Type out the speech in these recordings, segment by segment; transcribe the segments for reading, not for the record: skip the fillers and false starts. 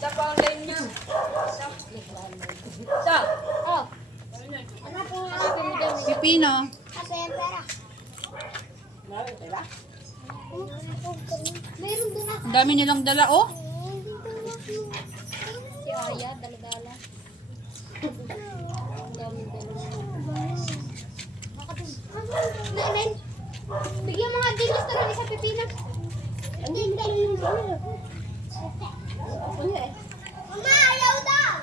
Sa pa-online niya. Sa. Oh. Ano po hanapin mo dyan? Pipino. Kasi yung pera. Meron, diba? Mayroon doon na. Ang dami nilang dala, oh. Si Aya, dala-dala. Ang daming dala. Nanin, bigyan mga dinos na rin sa pipina. Ang ganda yung dala. Mama, ayaw daw!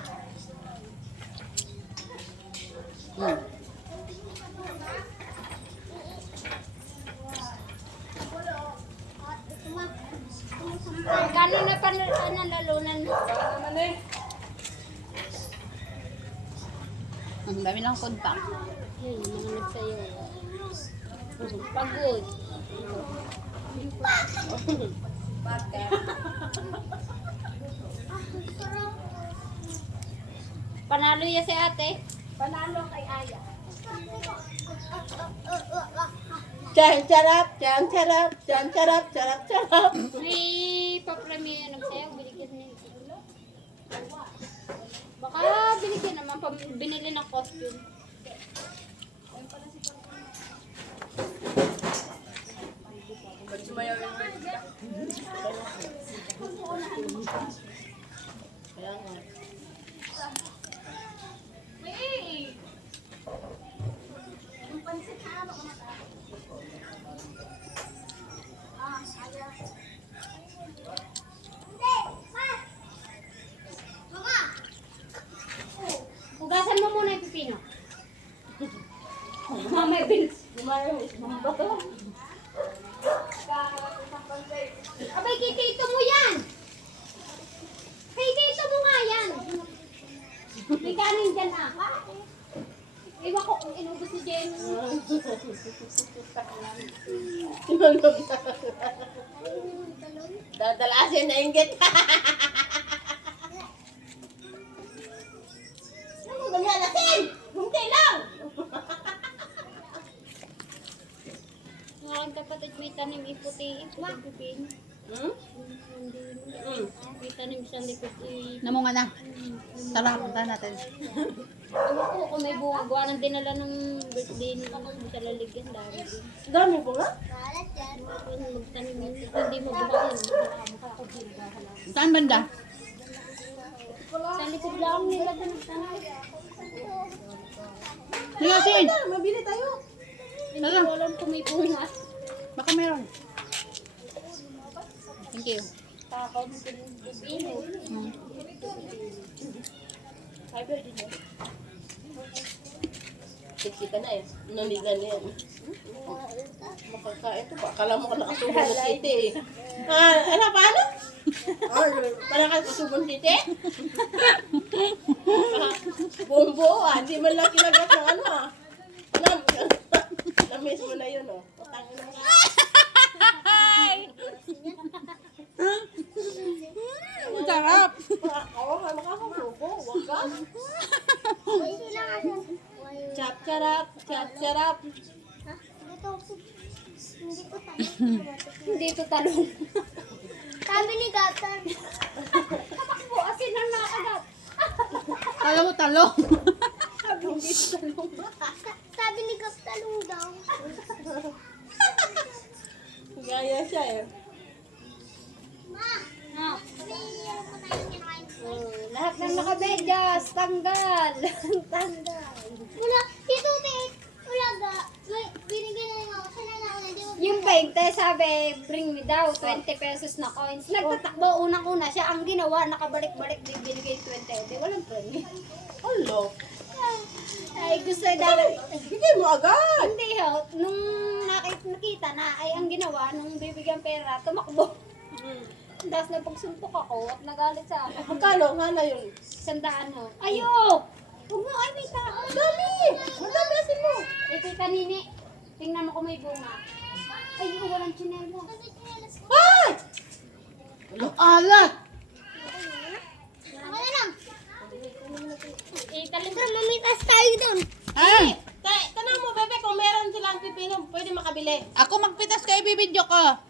Kano na panalalunan? Naman eh. Ang dami lang kontak. Yun, mga nagsayaw. Pagod. Panalo ya si ate. Panalo kay Aya. Chan charap, chan charap, chan charap, charap charap. May papremyo nagsayaw, binigyan niya. Baka binigyan naman, binili ng costume. Ba't sumayaw yung Kaya nga. Hugasan mo muna yung pipino. Mamay bilis. Lumayo, isang bato. Abay, kitito mo yan! Kitito mo nga yan! May kanin dyan na. Iwan ko kung inubos ni Jen. Dadalasin na inggit. Ano ba yan natin? Hunti lang. Ang aking kapatid may tanim iputi. Pipino. May tanim siya iputi. Namunga na. Tara, punta natin. Ewan ko kung may bunga. Gawa ng dinala ng birthday nila. Sa laligyan. Dami din. Dami po nga. Kung magtanim yun. Kung hindi mo buhayin. Mukha ako ginagawa. Saan banda? Sa likod lang nila ito nagtanim. Ligasin! Mabili tayo. Hindi ko alam kung may bunga. Baka meron. Thank you. Takaw mo pipino. Fiber din yan. Kita na eh. Nanigan yan. Makakain to pa. Akala mo ka nakasubong na titi eh. Ano, paano? Parang ka nakasubong titi? Buong-buo ah. Hindi man lang kinagat ng ano ah. Lamis mo na yun oh. Patangin mo ka. Ang sarap! Oo, makakasubo. Huwag ka. Chap charap, chap charap. Hindi ito talong. Sabi ni Gatan. Kamakbo, asin ang nakagat. Kala mo talong. Sabi hindi ito talong. Sabi ni Gap talong daw. Gaya siya eh. Ha? Lahat ng nakabedyas, tanggal. Tanggal. Wala, dito wala ga. May binigyan na lang ako. Sana na ako hindi mo. Yung 20, sabi, bring me daw, 20 pesos na coins. Nagtatakbo, unang-una siya. Ang ginawa, nakabalik-balik, din binigay 20. Di, walang premium. Hello. Ay, gusto dahil. Hindi mo agad. Hindi ho, nung nakita na, ay ang ginawa, nung bibigyan pera, tumakbo. Tapos napagsuntok ako at nagalit sa akin. Magkano? Nga na yun. 100 ho. Ayo! Huwag mo, ay may tao. Dami! Madami asin mo. Eh, tita Nini, tingnan mo kung may bunga. Ay, walang chinelo. Ay! Ang alat! Ako na lang. Eh, talim. Tara, mamitas tayo doon. Ah! Tanong mo, bebe, kung meron silang pipino, pwede makabili. Ako magpitas kayo, bibidyo ko.